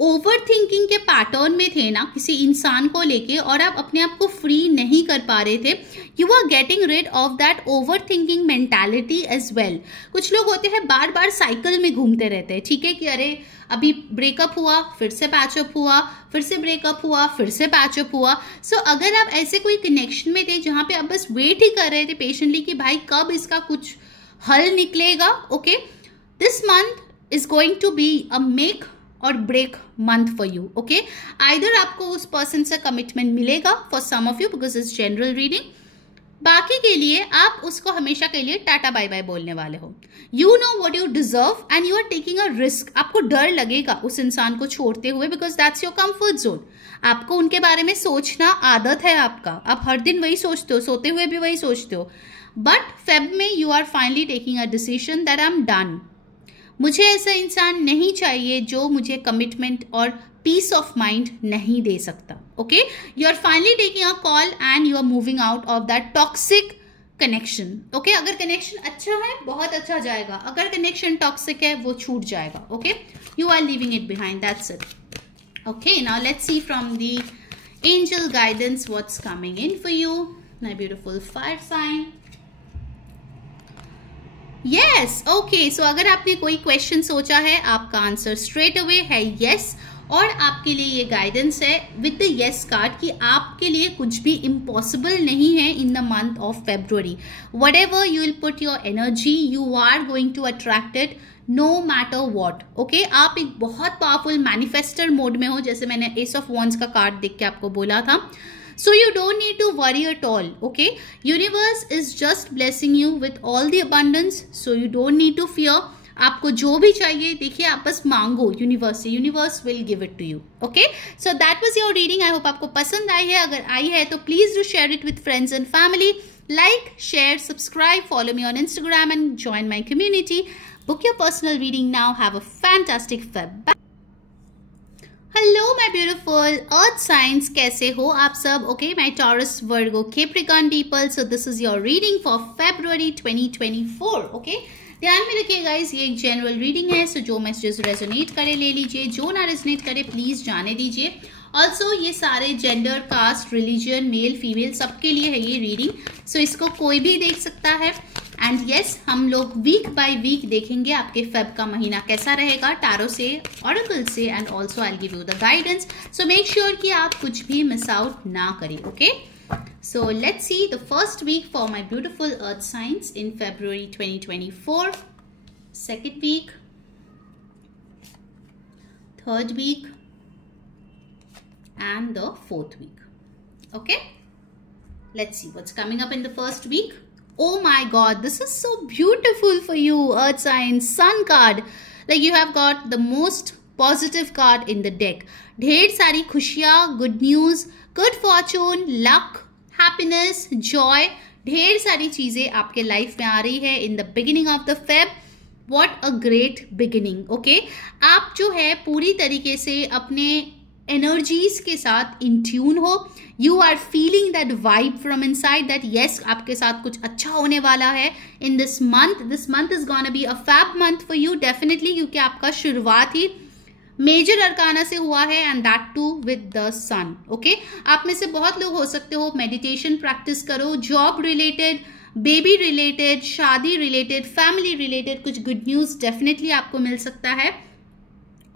ओवर थिंकिंग के पैटर्न में थे ना किसी इंसान को लेके और आप अपने आप को फ्री नहीं कर पा रहे थे, you are getting rid of that over thinking mentality as well. कुछ लोग होते हैं बार बार साइकिल में घूमते रहते हैं. ठीक है कि अरे अभी ब्रेकअप हुआ, फिर से पैचअप हुआ, फिर से ब्रेकअप हुआ, फिर से पैचअप हुआ. सो अगर आप ऐसे कोई कनेक्शन में थे जहां पे आप बस वेट ही कर रहे थे पेशेंटली कि भाई कब इसका कुछ हल निकलेगा. Okay, this month is going to be a make or break month for you. Okay, either आपको उस पर्सन से कमिटमेंट मिलेगा for some of you because it's general reading, बाकी के लिए आप उसको हमेशा के लिए टाटा बाय बाय बोलने वाले हो. You know what you deserve and you are taking a risk. आपको डर लगेगा उस इंसान को छोड़ते हुए because that's your comfort zone. आपको उनके बारे में सोचना आदत है आपका, आप हर दिन वही सोचते हो, सोते हुए भी वही सोचते हो. बट फेब में you are finally taking a decision that I am done. मुझे ऐसा इंसान नहीं चाहिए जो मुझे कमिटमेंट और पीस ऑफ माइंड नहीं दे सकता. Okay, you are finally taking a call and you are moving out of that toxic connection. Okay, अगर कनेक्शन अच्छा है बहुत अच्छा जाएगा, अगर कनेक्शन टॉक्सिक है वो छूट जाएगा. Okay, you are leaving it behind, that's it. Okay, now let's see from the angel guidance what's coming in for you, my beautiful fire sign. Yes, okay, so अगर आपने कोई क्वेश्चन सोचा है आपका आंसर स्ट्रेट अवे है yes. और आपके लिए ये गाइडेंस है विद द यस कार्ड कि आपके लिए कुछ भी इम्पॉसिबल नहीं है in the month of February. Whatever you will put your energy you are going to attract it no matter what. Okay, आप एक बहुत पावरफुल मैनिफेस्टर मोड में हो, जैसे मैंने एस ऑफ वॉन्ड्स का कार्ड देख के आपको बोला था. So you don't need to worry at all. Okay, universe is just blessing you with all the abundance, so you don't need to fear. आपको जो भी चाहिए देखिए आप बस मांगो यूनिवर्स से, universe will give it to you. Okay, so that was your reading. I hope आपको पसंद आई है. अगर आई है तो please do share it with friends and family. Like, share, subscribe, follow me on Instagram and join my community. Book your personal reading now. Have a fantastic Feb. Bye. Hello my beautiful earth science, कैसे हो आप सब. Okay, my Taurus Virgo Capricorn people, so this is your reading for February 2024. Okay, ध्यान में रखिए guys, ये एक general reading है. सो जो मैसेजेस रेजोनेट करे ले लीजिए, जो ना रेजोनेट करे प्लीज जाने दीजिए. ऑल्सो ये सारे gender, caste, religion, male female सबके लिए है ये रीडिंग. सो इसको कोई भी देख सकता है. एंड यस, हम लोग वीक बाय वीक देखेंगे आपके फेब का महीना कैसा रहेगा टैरो से, ऑरेकल से, and also I give you the guidance. So make sure कि आप कुछ भी मिस आउट ना करें. Okay, so let's see the first week for my beautiful earth signs in February 2024. Second week, third week and the fourth week. Okay, let's see what's coming up in the first week. Oh my god, this is so beautiful for you, Earth sign. Sun card, like you have got the most positive card in the deck. ढेर सारी खुशियाँ, good news, good Fortune, luck, happiness, Joy, ढेर सारी चीजें आपके life में आ रही है in the beginning of the Feb. What a great beginning. Okay, आप जो है पूरी तरीके से अपने एनर्जीज के साथ इन ट्यून हो. You are feeling that vibe from inside that yes आपके साथ कुछ अच्छा होने वाला है in this month. This month is gonna be a fab month for you definitely, क्योंकि आपका शुरुआत ही मेजर अरकाना से हुआ है and that too with the sun. Okay, आप में से बहुत लोग हो सकते हो मेडिटेशन प्रैक्टिस करो, जॉब रिलेटेड, बेबी रिलेटेड, शादी रिलेटेड, फैमिली रिलेटेड कुछ गुड न्यूज डेफिनेटली आपको मिल सकता है.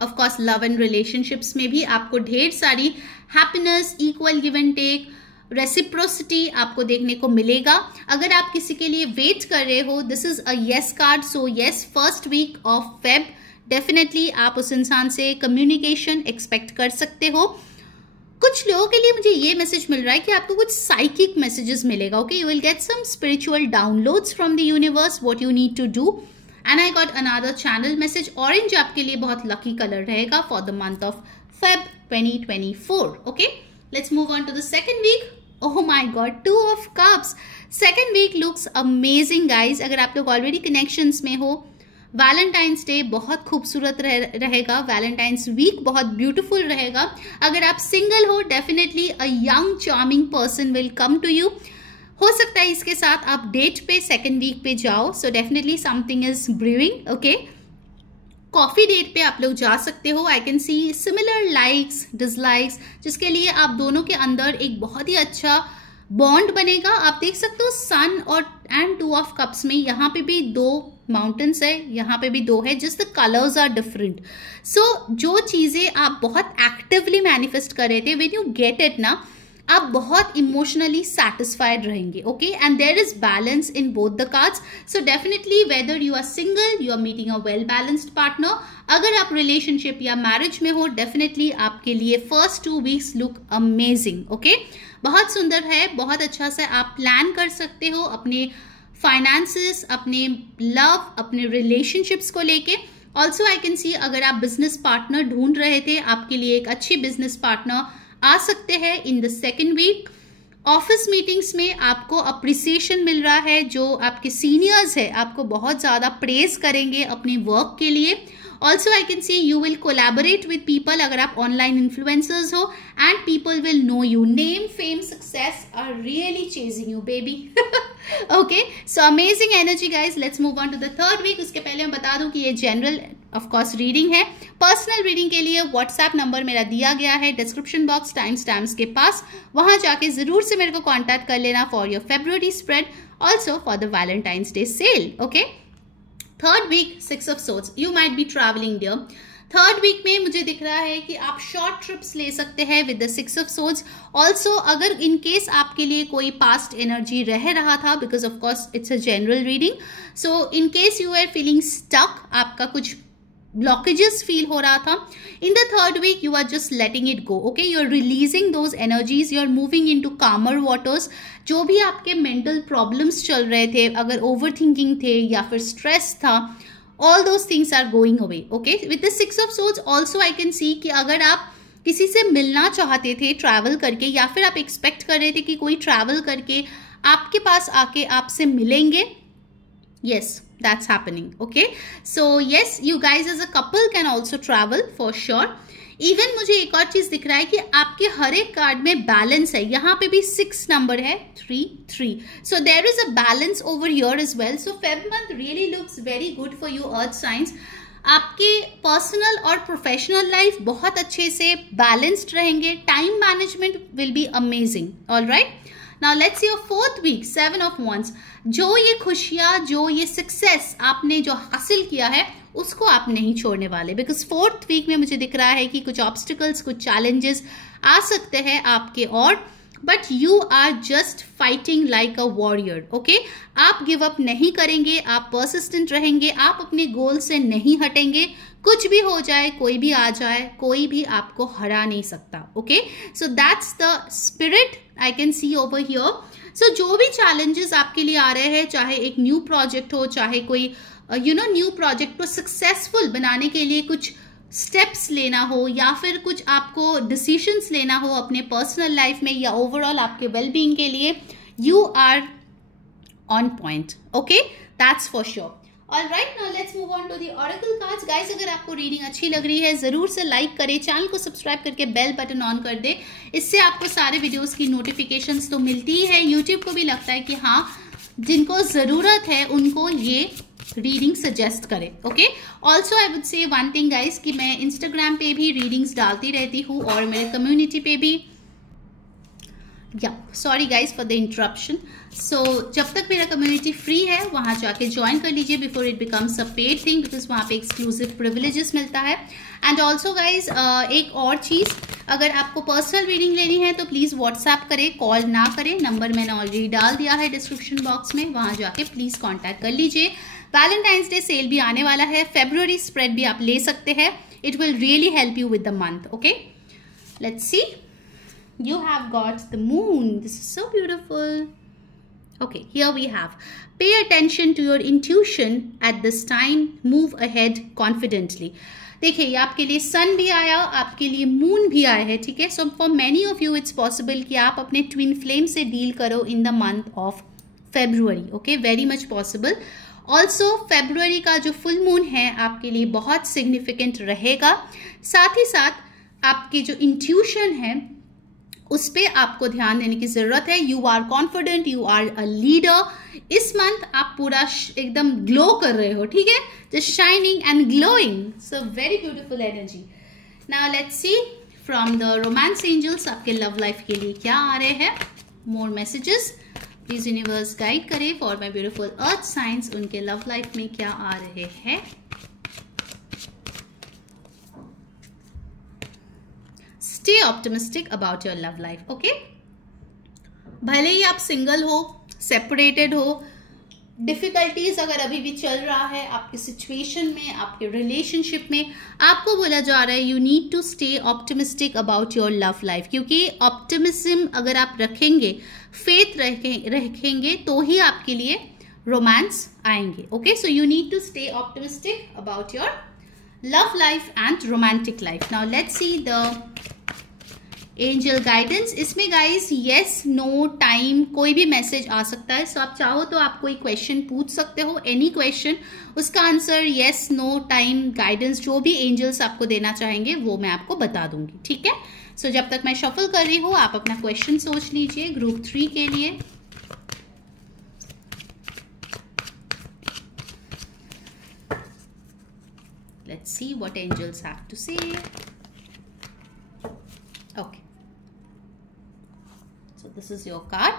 Of course love and relationships में भी आपको ढेर सारी happiness, equal give and take, reciprocity आपको देखने को मिलेगा. अगर आप किसी के लिए वेट कर रहे हो, this is a yes card. So yes, first week of Feb definitely आप उस इंसान से कम्युनिकेशन एक्सपेक्ट कर सकते हो. कुछ लोगों के लिए मुझे ये मैसेज मिल रहा है कि आपको कुछ साइकिक मैसेजेस मिलेगा. Okay, you will get some spiritual downloads from the universe, what you need to do. And I got another channel message. Orange आपके लिए बहुत लकी कलर रहेगा for the month of Feb 2024. Okay, let's move on to the second week. Oh my god, 2 of cups. Second week looks amazing guys. अगर आप लोग already connections में हो, Valentine's day बहुत खूबसूरत रहेगा. वैलेंटाइंस वीक बहुत ब्यूटीफुल रहेगा. अगर आप सिंगल हो, definitely a young charming person will come to you. हो सकता है इसके साथ आप डेट पे सेकंड वीक पे जाओ. So definitely something is brewing. Okay, coffee date पे आप लोग जा सकते हो. I can see similar likes, dislikes, जिसके लिए आप दोनों के अंदर एक बहुत ही अच्छा बॉन्ड बनेगा. आप देख सकते हो सन और एंड 2 ऑफ कप्स में यहाँ पे भी 2 माउंटेन्स है, यहाँ पे भी 2 है, just the colours are different. So जो चीजें आप बहुत एक्टिवली मैनिफेस्ट कर रहे थे, व्हेन यू गेट इट ना, आप बहुत इमोशनली सेटिस्फाइड रहेंगे. Okay, and there is balance in both the cards. So definitely whether you are single, you are meeting a well balanced partner. अगर आप रिलेशनशिप या मैरिज में हो, डेफिनेटली आपके लिए first 2 weeks look amazing. Okay, बहुत सुंदर है. बहुत अच्छा से आप प्लान कर सकते हो अपने फाइनेंसेस, अपने लव, अपने रिलेशनशिप्स को लेके. ऑल्सो आई कैन सी अगर आप बिजनेस पार्टनर ढूंढ रहे थे, आपके लिए एक अच्छी बिजनेस पार्टनर आ सकते हैं in the second week. Office meetings में आपको अप्रिसिएशन मिल रहा है. जो आपके सीनियर्स है आपको बहुत ज़्यादा प्रेज करेंगे अपने वर्क के लिए. Also I can see you will collaborate with people अगर आप ऑनलाइन इन्फ्लुएंसर्स हो, and people will know you. Name, fame, success are really chasing you baby. Okay, so amazing energy guys. Let's move on to the third week. उसके पहले मैं बता दूं कि ये जनरल ऑफ कोर्स रीडिंग है. Personal reading के लिए व्हाट्सएप नंबर मेरा दिया गया है डिस्क्रिप्शन बॉक्स, टाइम स्टैम्प्स के पास. वहां जाके जरूर से मेरे को कॉन्टैक्ट कर लेना for your February spread, also for the Valentine's day sale. Okay, third week 6 of swords. You might be travelling dear. Third week में मुझे दिख रहा है कि आप शॉर्ट ट्रिप्स ले सकते हैं with the 6 of swords. Also अगर इन केस आपके लिए कोई पास्ट एनर्जी रह रहा था, because of course it's a general reading, so in case you are feeling stuck, आपका कुछ blockages फील हो रहा था, in the third week you are just letting it go. Okay, you are releasing those energies, you are moving into calmer waters. जो भी आपके mental problems चल रहे थे, अगर overthinking थे या फिर stress था, all those things are going away. Okay, with the 6 of swords also I can see कि अगर आप किसी से मिलना चाहते थे ट्रैवल करके, या फिर आप एक्सपेक्ट कर रहे थे कि कोई ट्रैवल करके आपके पास आके आपसे मिलेंगे, yes, that's happening. Okay, so yes, you guys as a couple can also travel for sure. Even मुझे एक और चीज दिख रहा है कि आपके हर एक कार्ड में बैलेंस है. यहाँ पे भी 6 नंबर है, 3. So there is a balance over here as well. So Feb month really looks very good for you earth signs. आपके पर्सनल और प्रोफेशनल लाइफ बहुत अच्छे से बैलेंस्ड रहेंगे. Time management will be amazing. Alright, now let's see your fourth week 7 of wands. जो ये खुशियां, जो ये सक्सेस आपने जो हासिल किया है, उसको आप नहीं छोड़ने वाले. बिकॉज फोर्थ वीक में मुझे दिख रहा है कि कुछ ऑब्स्टिकल्स, कुछ चैलेंजेस आ सकते हैं आपके, और but you are just fighting like a warrior. Okay, आप गिव अप नहीं करेंगे, आप परसिस्टेंट रहेंगे, आप अपने गोल से नहीं हटेंगे. कुछ भी हो जाए, कोई भी आ जाए, कोई भी आपको हरा नहीं सकता. Okay, so that's the spirit I can see over here. So जो भी चैलेंजेस आपके लिए आ रहे हैं, चाहे एक न्यू प्रोजेक्ट हो, चाहे कोई न्यू प्रोजेक्ट को सक्सेसफुल बनाने के लिए कुछ स्टेप्स लेना हो, या फिर कुछ आपको डिसीजंस लेना हो अपने पर्सनल लाइफ में या ओवरऑल आपके वेलबींग के लिए, you are on point. Okay, that's for sure. Alright, now let's move on to the oracle cards. Guys, अगर आपको रीडिंग अच्छी लग रही है जरूर से लाइक करें, चैनल को सब्सक्राइब करके बेल बटन ऑन कर दे. इससे आपको सारे वीडियोस की नोटिफिकेशंस तो मिलती ही है. यूट्यूब को भी लगता है कि हाँ, जिनको जरूरत है उनको ये रीडिंग सजेस्ट करें. Okay, also I would say one thing guys, कि मैं इंस्टाग्राम पे भी रीडिंग्स डालती रहती हूँ और मेरे कम्युनिटी पे भी. Sorry guys for the interruption. So जब तक मेरा कम्युनिटी फ्री है वहाँ जाके ज्वाइन कर लीजिए before it becomes a paid thing, because वहाँ पे एक्सक्लूसिव प्रिविलेजेस मिलता है. एंड ऑल्सो गाइज एक और चीज़, अगर आपको पर्सनल रीडिंग लेनी है तो प्लीज़ व्हाट्सएप करें, कॉल ना करें. नंबर मैंने ऑलरेडी डाल दिया है डिस्क्रिप्शन बॉक्स में, वहाँ जाके प्लीज़ कॉन्टैक्ट कर लीजिए. वैलेंटाइंस डे सेल भी आने वाला है, फेब्रुअरी स्प्रेड भी आप ले सकते हैं. It will really help you with the month. Okay, let's C. You have got the moon. This is so beautiful. Okay, here we have. Pay attention to your intuition at this time. Move ahead confidently. देखिए, ये आपके लिए सन भी आया, आपके लिए moon भी आया है. ठीक है, so for many of you it's possible कि आप अपने ट्विन फ्लेम से डील करो इन the month of February. Okay, very much possible. Also February का जो फुल मून है आपके लिए बहुत सिग्निफिकेंट रहेगा. साथ ही साथ आपके जो इंट्यूशन है उस पर आपको ध्यान देने की जरूरत है. You are confident, you are a leader. इस मंथ आप पूरा एकदम ग्लो कर रहे हो. ठीक है, just shining and glowing. So very beautiful energy. Now let's see from the romance angels आपके लव लाइफ के लिए क्या आ रहे हैं. More messages please universe guide करें for my beautiful earth science. उनके लव लाइफ में क्या आ रहे हैं. Stay optimistic about your love life. Okay? भले ही आप सिंगल हो, सेपरेटेड हो, डिफिकल्टीज अगर अभी भी चल रहा है आपके सिचुएशन में, आपके रिलेशनशिप में, आपको बोला जा रहा है you need to stay optimistic about your love life. क्योंकि ऑप्टिमिज्म अगर आप रखेंगे, फेथ रखेंगे तो ही आपके लिए रोमांस आएंगे. Okay, so you need to stay optimistic about your love life and romantic life. Now let's see the angel guidance. इसमें गाइस येस नो टाइम कोई भी मैसेज आ सकता है. सो आप चाहो तो आप कोई क्वेश्चन पूछ सकते हो, एनी क्वेश्चन, उसका answer yes no time guidance जो भी एंजल्स आपको देना चाहेंगे वो मैं आपको बता दूंगी. ठीक है, सो जब तक मैं शफल कर रही हूँ आप अपना क्वेश्चन सोच लीजिए ग्रुप 3 के लिए. Let's see what angels have to say. Okay. So this is your card.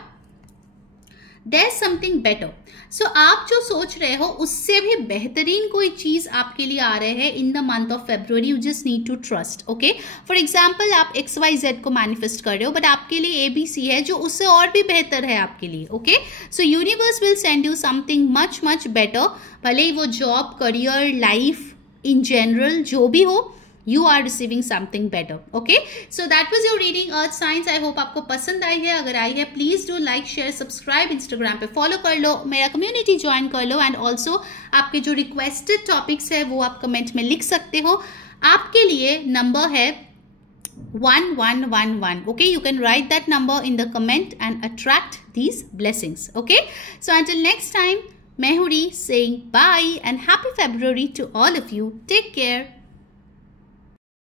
There's something better. So आप जो सोच रहे हो उससे भी बेहतरीन कोई चीज आपके लिए आ रहे हैं in the month of February. You just need to trust. Okay, for example आप XYZ को मैनिफेस्ट कर रहे हो बट आपके लिए ABC है जो उससे और भी बेहतर है आपके लिए. Okay, so universe will send you something much much better. भले ही वो job, career, life in general जो भी हो, you are receiving something better. Okay, so that was your reading earth signs. I hope आपको पसंद आई है. अगर आई है please do like, share, subscribe. Instagram पे फॉलो कर लो, मेरा कम्युनिटी ज्वाइन कर लो. एंड ऑल्सो आपके जो रिक्वेस्टेड टॉपिक्स है वो आप कमेंट में लिख सकते हो. आपके लिए नंबर है 1111. Okay, you can write that number in the comment and attract these blessings. Okay, so until next time, Mehuri saying bye and happy February to all of you. Take care.